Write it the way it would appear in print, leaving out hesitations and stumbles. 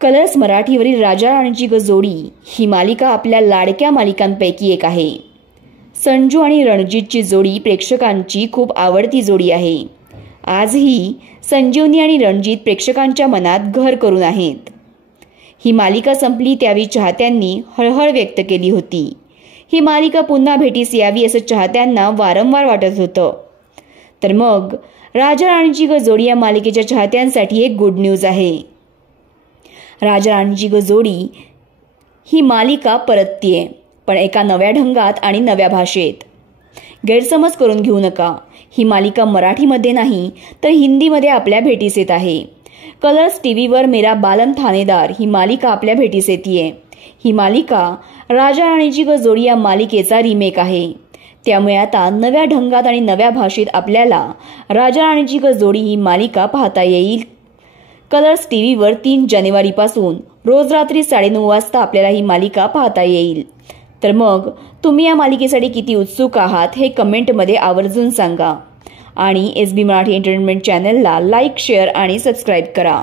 Colours मराठीवरील राजा राणीची जोडी ही मालिका आपल्या लाडक्या मालिकांपैकी एक आहे। संजू आणि रणजितची जोडी प्रेक्षकांची खूप आवडती जोडी आहे। आजही संजीवनी आणि रणजित प्रेक्षकांच्या मनात घर करून आहेत। ही मालिका संपली त्यावेळी चाहत्यांनी हळहळ व्यक्त केली होती। ही मालिका पुन्हा भेटीस यावी असं चाहत्यांना वारंवार वाटत होतं। तर मग राजा राणीची जोडी या मालिकेच्या चाहत्यांसाठी एक गुड न्यूज आहे। राजा राणीची जोडी ही मालिका परततीये, पण एका नव्या ढंगात आणि नव्या भाषेत। गैरसमज करून घेऊ नका, ही मालिका मराठीमध्ये नाही तर हिंदीमध्ये आपल्या भेटीस येत आहे। कलर्स टीव्हीवर मेरा बालम थानेदार ही मालिका आपल्या भेटीस येते। ही मालिका राजा राणीची जोडी या मालिकेचा रिमेक आहे। त्यामुळे आता नव्या ढंगात आणि नव्या भाषेत आपल्याला राजा राणीची जोडी ही मालिका पाहता येईल। कलर्स टीव्हीवर 3 जानेवारीपासून रोज रात्री 9:30 वाजता आपल्याला ही मालिका पाहता येईल। तर मग तुम्ही या मालिकेसाठी किती उत्सुक आहात हे कमेंटमध्ये आवर्जून सांगा आणि SB मराठी एंटरटेनमेंट चॅनलला लाईक, शेअर आणि सबस्क्राईब करा।